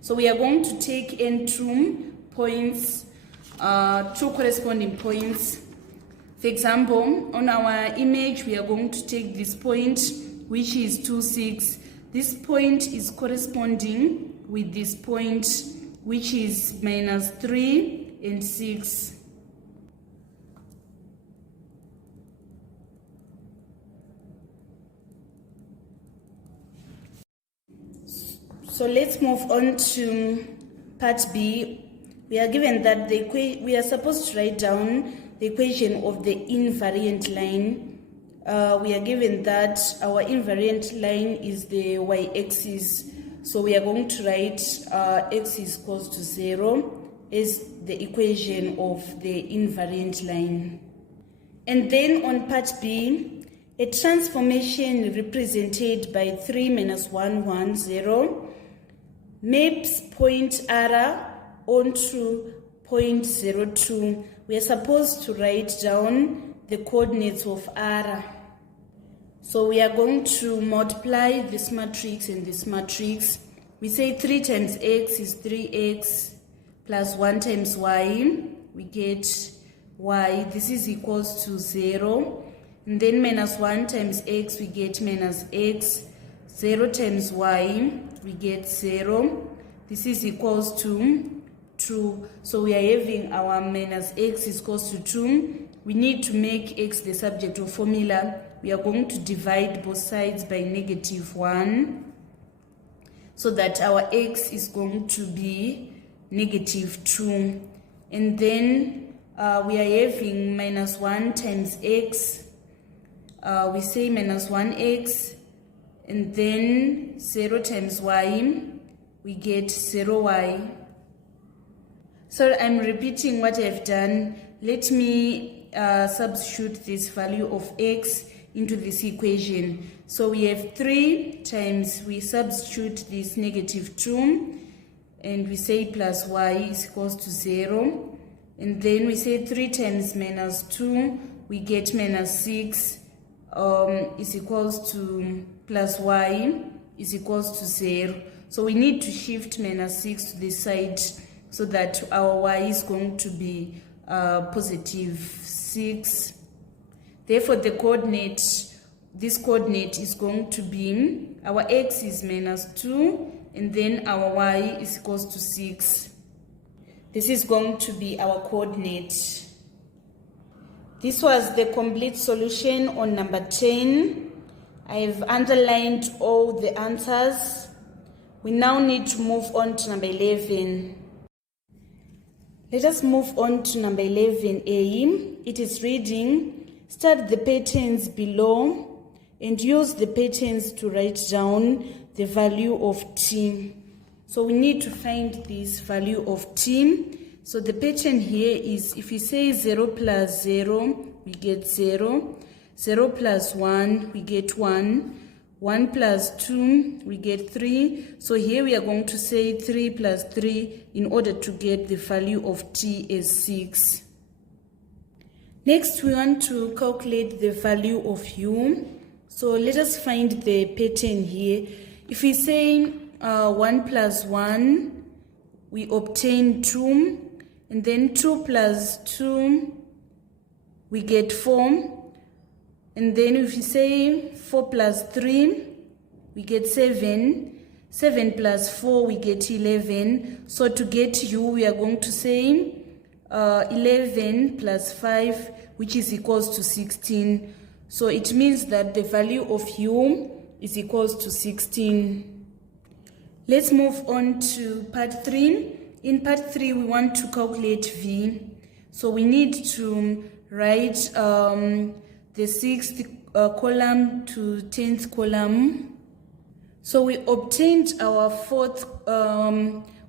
So we are going to take N2 points, 2 corresponding points. For example, on our image, we are going to take this point, which is 2, 6. This point is corresponding with this point, which is -3 and 6. So let's move on to part B. We are given that we are supposed to write down the equation of the invariant line. We are given that our invariant line is the y-axis. So we are going to write x is equals to 0 as the equation of the invariant line. And then on part B, a transformation represented by 3 - 1, 1, 0 maps point R onto point 02. We are supposed to write down the coordinates of R. So we are going to multiply this matrix and this matrix. We say 3 times x is 3x plus 1 times y. We get y. This is equals to 0. And then -1 times x, we get -x. 0 times y, we get 0. This is equals to 2. So we are having our -x is equals to 2. We need to make x the subject of formula. We are going to divide both sides by -1, so that our x is going to be -2. And then we are having -1 times x. We say -1x, and then 0 times y, we get 0y. So I'm repeating what I've done. Let me substitute this value of x into this equation. So we have 3 times, we substitute this -2, and we say plus y is equals to 0. And then we say 3 times -2, we get -6 is equals to plus y is equals to 0. So we need to shift -6 to this side so that our y is going to be +6. Therefore, this coordinate is going to be, our x is -2, and then our y is equals to 6. This is going to be our coordinate. This was the complete solution on number 10. I've underlined all the answers. We now need to move on to number 11. Let us move on to number 11A. It is reading, study the patterns below and use the patterns to write down the value of t. So we need to find this value of t. So the pattern here is, if you say 0 plus 0, we get 0. 0 plus 1, we get 1. 1 plus 2, we get 3. So here we are going to say 3 plus 3 in order to get the value of t as 6. Next, we want to calculate the value of u. So let us find the pattern here. If we say 1 plus 1, we obtain 2. And then 2 plus 2, we get 4. And then if we say 4 plus 3, we get 7. 7 plus 4, we get 11. So to get u, we are going to say 11 plus 5, which is equals to 16. So it means that the value of u is equals to 16. Let's move on to part 3. In part 3, we want to calculate v. So we need to write the 6th column to 10th column. So we obtained our 4th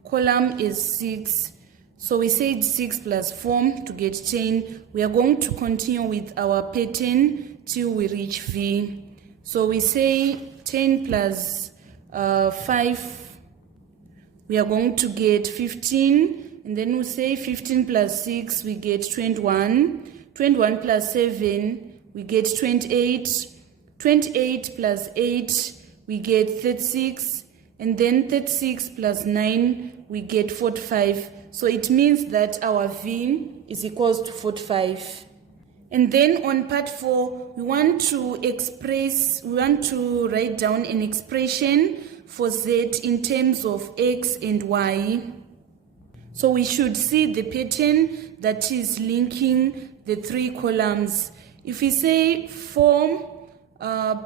column is 6. So we said 6 plus 4 to get 10. We are going to continue with our pattern till we reach v. So we say 10 plus 5, we are going to get 15. And then we say 15 plus 6, we get 21. 21 plus 7, we get 28. 28 plus 8, we get 36. And then 36 plus 9, we get 45. So it means that our v is equals to 45. And then on part 4, we want to write down an expression for z in terms of x and y. So we should see the pattern that is linking the 3 columns. If we say 4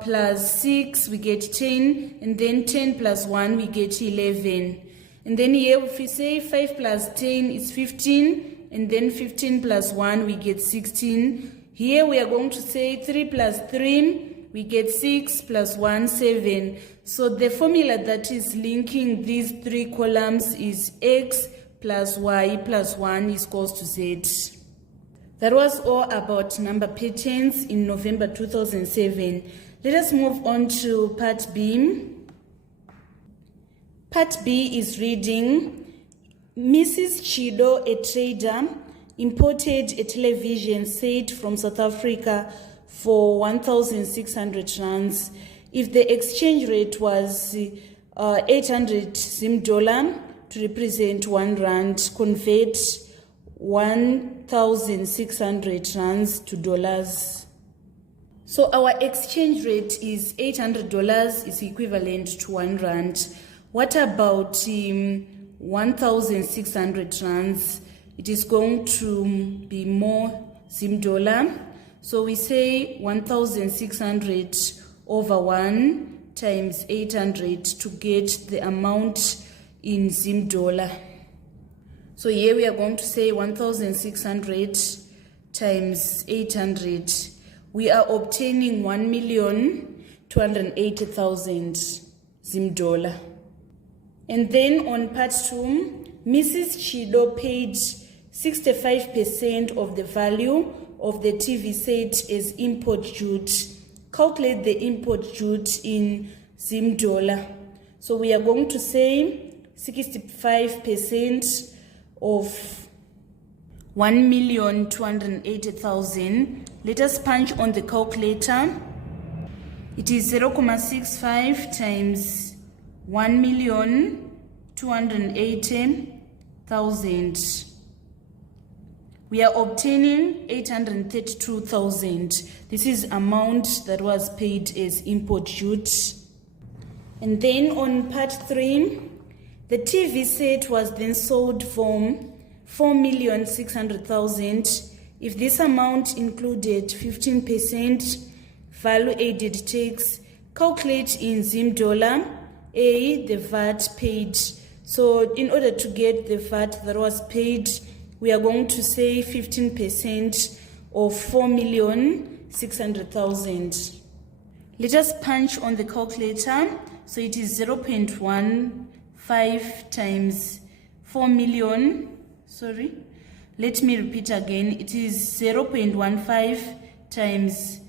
plus 6, we get 10, and then 10 plus 1, we get 11. And then here, if we say 5 plus 10 is 15, and then 15 plus 1, we get 16. Here we are going to say 3 plus 3, we get 6 plus 1, 7. So the formula that is linking these 3 columns is x plus y plus 1 is equals to z. That was all about number patterns in November 2007. Let us move on to part B. Part B is reading, Mrs. Chido, a trader, imported a television set from South Africa for 1,600 rands. If the exchange rate was 800 Zim dollar to represent 1 rand, convert 1,600 rands to dollars. So our exchange rate is $800 is equivalent to 1 rand. What about 1,600 rands? It is going to be more Zim dollar. So we say 1,600 over 1 times 800 to get the amount in Zim dollar. So here we are going to say 1,600 times 800. We are obtaining 1,280,000 Zim dollar. And then on part 2, Mrs. Chido paid 65% of the value of the TV set as import duty. Calculate the import duty in Zim dollar. So we are going to say 65% of 1,280,000. Let us punch on the calculator. It is 0.65 times 1,280,000. We are obtaining 832,000. This is amount that was paid as import duty. And then on part 3, the TV set was then sold for 4,600,000. If this amount included 15% value added tax, calculate in Zim dollar, A, the VAT paid. So in order to get the VAT that was paid, we are going to say 15% of 4,600,000. Let us punch on the calculator. So it is 0.15 times 4 million. Sorry, let me repeat again. It is 0.15 times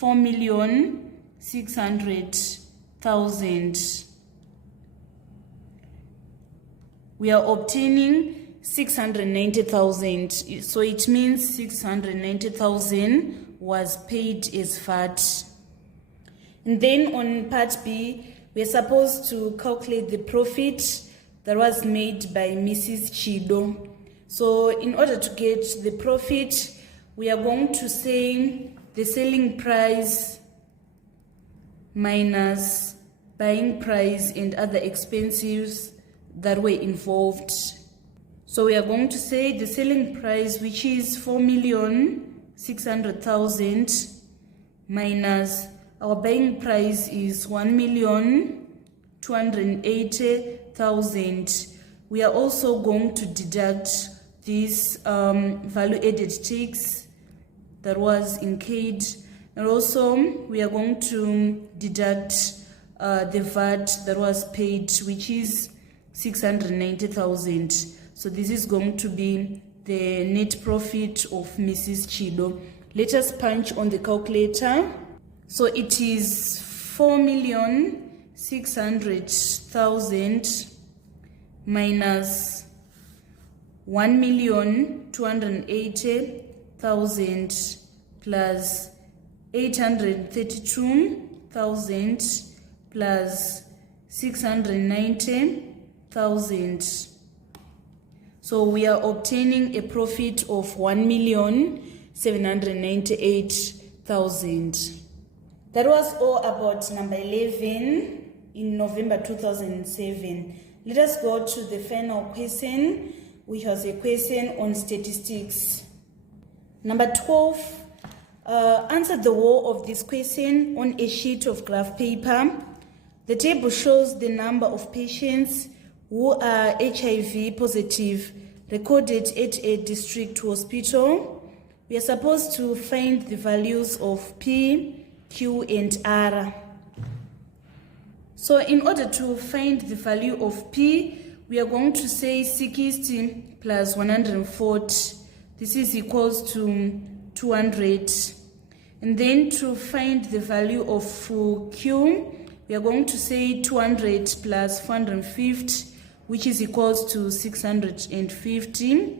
4,600,000. We are obtaining 690,000. So it means 690,000 was paid as VAT. And then on part B, we are supposed to calculate the profit that was made by Mrs. Chido. So in order to get the profit, we are going to say the selling price minus buying price and other expenses that were involved. So we are going to say the selling price, which is 4,600,000, minus our buying price is 1,280,000. We are also going to deduct this value-added tax that was incurred, and also we are going to deduct the VAT that was paid, which is 690,000. So this is going to be the net profit of Mrs. Chido. Let us punch on the calculator. So it is 4,600,000 minus 1,280,000 plus 832,000 plus 690,000. So we are obtaining a profit of 1,798,000. That was all about number 11 in November 2007. Let us go to the final question, which was a question on statistics. Number 12, answer the whole of this question on a sheet of graph paper. The table shows the number of patients who are HIV positive recorded at a district hospital. We are supposed to find the values of P, Q, and R. So in order to find the value of P, we are going to say 60 plus 140. This is equals to 200. And then to find the value of Q, we are going to say 200 plus 450, which is equals to 650.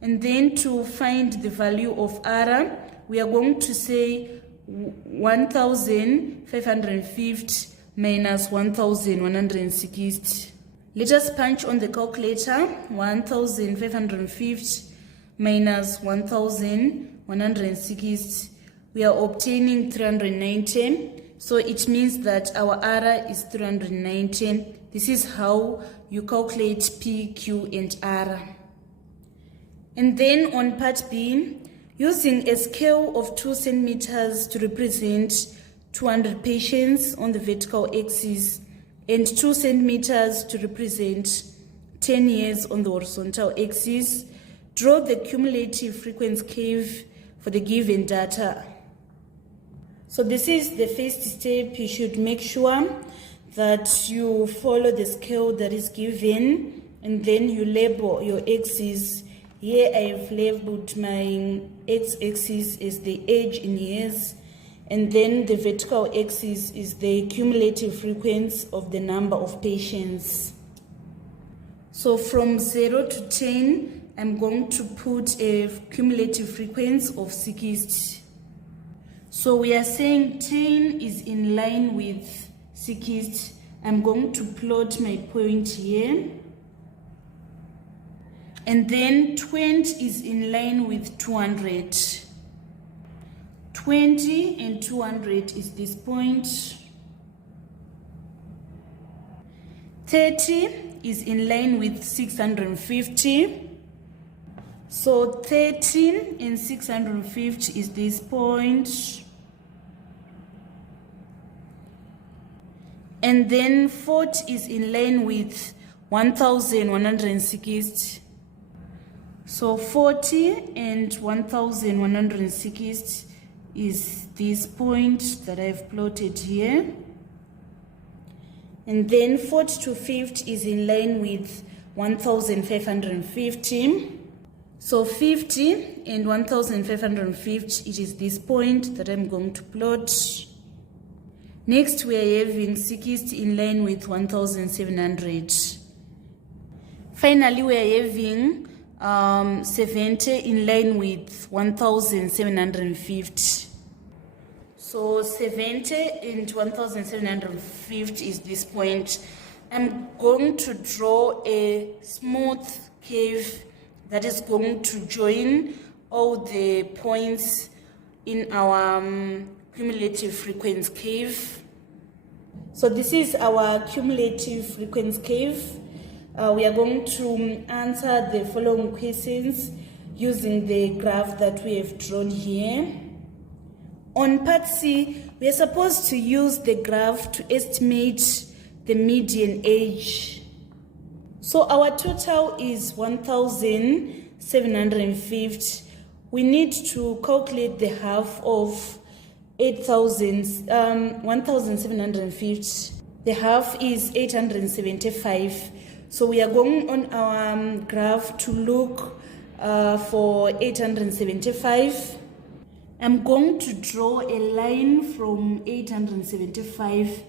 And then to find the value of R, we are going to say 1,550 minus 1,160. Let us punch on the calculator. 1,550 minus 1,160. We are obtaining 390. So it means that our R is 390. This is how you calculate P, Q, and R. And then on part B, using a scale of 2 centimeters to represent 200 patients on the vertical axis and 2 centimeters to represent 10 years on the horizontal axis, draw the cumulative frequency curve for the given data. So this is the first step. You should make sure that you follow the scale that is given, and then you label your axis. Here I've labeled my x-axis as the age in years, and then the vertical axis is the cumulative frequency of the number of patients. So from 0 to 10, I'm going to put a cumulative frequency of 60. So we are saying 10 is in line with 60. I'm going to plot my point here. And then 20 is in line with 200. 20 and 200 is this point. 30 is in line with 650. So 13 and 650 is this point. And then 40 is in line with 1,160. So 40 and 1,160 is this point that I've plotted here. And then 40 to 50 is in line with 1,550. So 50 and 1,550, it is this point that I'm going to plot. Next, we are having 60 in line with 1,700. Finally, we are having 70 in line with 1,750. So 70 and 1,750 is this point. I'm going to draw a smooth curve that is going to join all the points in our cumulative frequency curve. So this is our cumulative frequency curve. We are going to answer the following questions using the graph that we have drawn here. On part C, we are supposed to use the graph to estimate the median age. So our total is 1,750. We need to calculate the half of 1,750. The half is 875. So we are going on our graph to look for 875. I'm going to draw a line from 875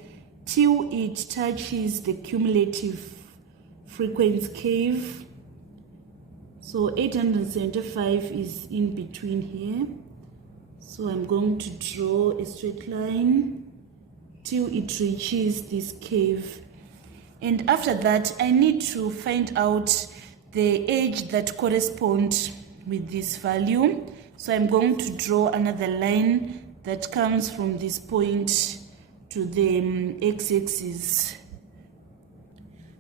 till it touches the cumulative frequency curve. So 875 is in between here. So I'm going to draw a straight line till it reaches this curve. And after that, I need to find out the age that corresponds with this value. So I'm going to draw another line that comes from this point to the x-axis.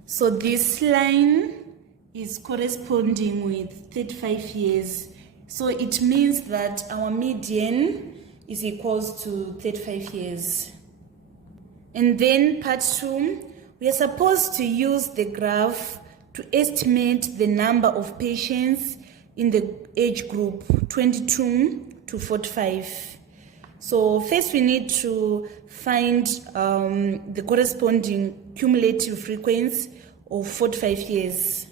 So this line is corresponding with 35 years. So it means that our median is equals to 35 years. And then part 2, we are supposed to use the graph to estimate the number of patients in the age group 22 to 45. So first we need to find the corresponding cumulative frequency of 45 years.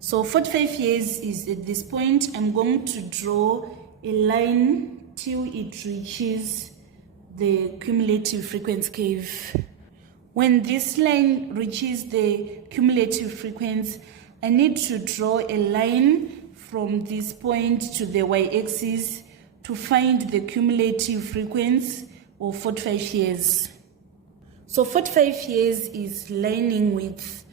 So 45 years is at this point. I'm going to draw a line till it reaches the cumulative frequency curve. When this line reaches the cumulative frequency, I need to draw a line from this point to the y-axis to find the cumulative frequency of 45 years. So 45 years is lining with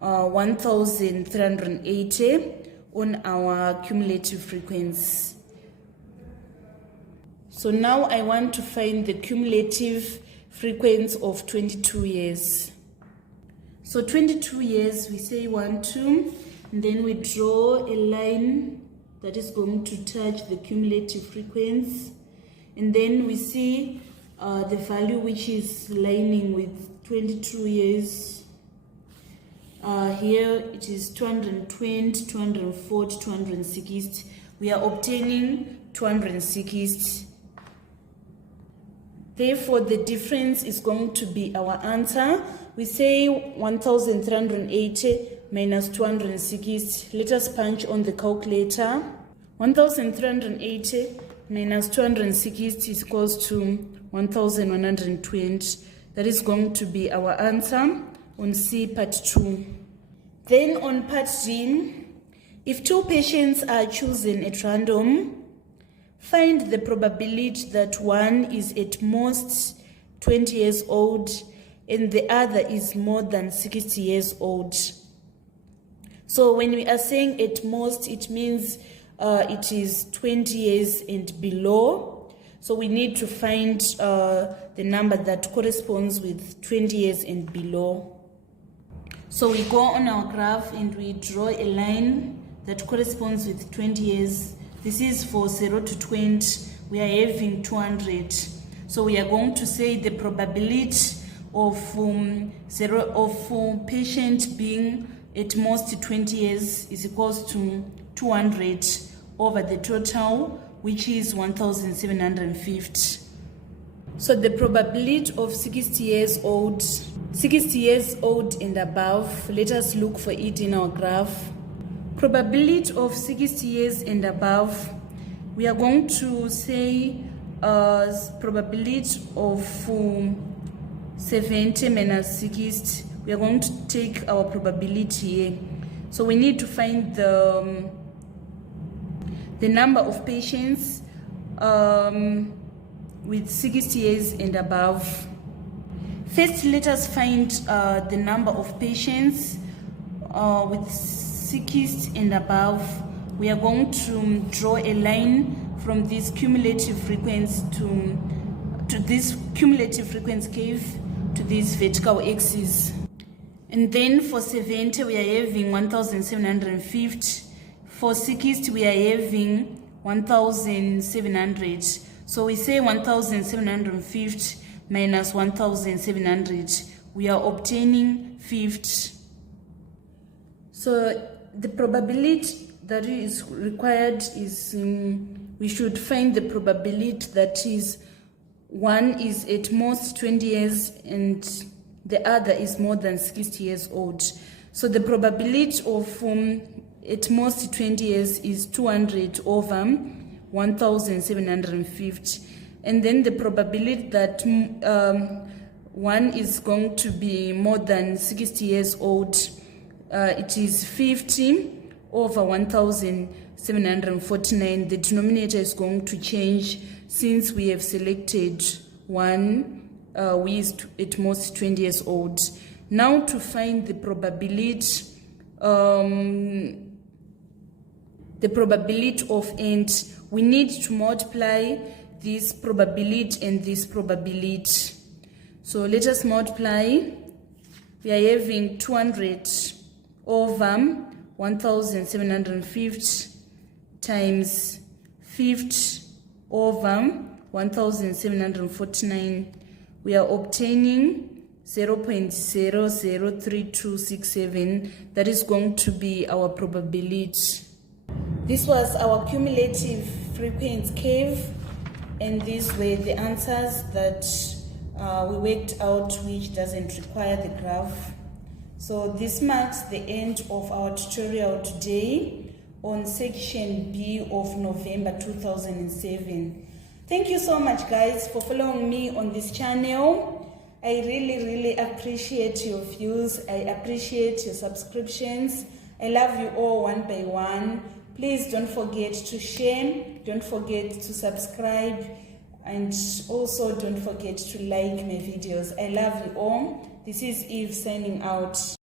1,380 on our cumulative frequency. So now I want to find the cumulative frequency of 22 years. So 22 years, we say 1, 2, and then we draw a line that is going to touch the cumulative frequency. And then we see the value which is lining with 22 years. Here it is 220, 240, 260. We are obtaining 260. Therefore, the difference is going to be our answer. We say 1,380 minus 260. Let us punch on the calculator. 1,380 minus 260 is equals to 1,120. That is going to be our answer on C part 2. Then on part D, if 2 patients are chosen at random, find the probability that one is at most 20 years old and the other is more than 60 years old. So when we are saying at most, it means it is 20 years and below. So we need to find the number that corresponds with 20 years and below. So we go on our graph and we draw a line that corresponds with 20 years. This is for 0 to 20. We are having 200. So we are going to say the probability of patient being at most 20 years is equals to 200 over the total, which is 1,750. So the probability of 60 years old and above, let us look for it in our graph. Probability of 60 years and above, we are going to say probability of 70 minus 60. We are going to take our probability here. So we need to find the number of patients with 60 years and above. First, let us find the number of patients with 60 and above. We are going to draw a line from this cumulative frequency to this cumulative frequency curve to this vertical axis. And then for 70 we are having 1750. For 60 we are having 1700. So we say 1750 minus 1700. We are obtaining 50. So the probability that is required is we should find the probability that is one is at most 20 years and the other is more than 60 years old. So the probability of at most 20 years is 200 over 1750. And then the probability that one is going to be more than 60 years old, it is 50 over 1749. The denominator is going to change since we have selected one who is at most 20 years old. Now to find the probability of end, we need to multiply this probability and this probability. So let us multiply. We are having 200 over 1750 times 50 over 1749. We are obtaining 0.003267. That is going to be our probability. This was our cumulative frequency curve, and these were the answers that we worked out, which doesn't require the graph. So this marks the end of our tutorial today on section B of November 2007. Thank you so much, guys, for following me on this channel. I really appreciate your views. I appreciate your subscriptions. I love you all one by one. Please don't forget to share, don't forget to subscribe, and also don't forget to like my videos. I love you all. This is Eve signing out.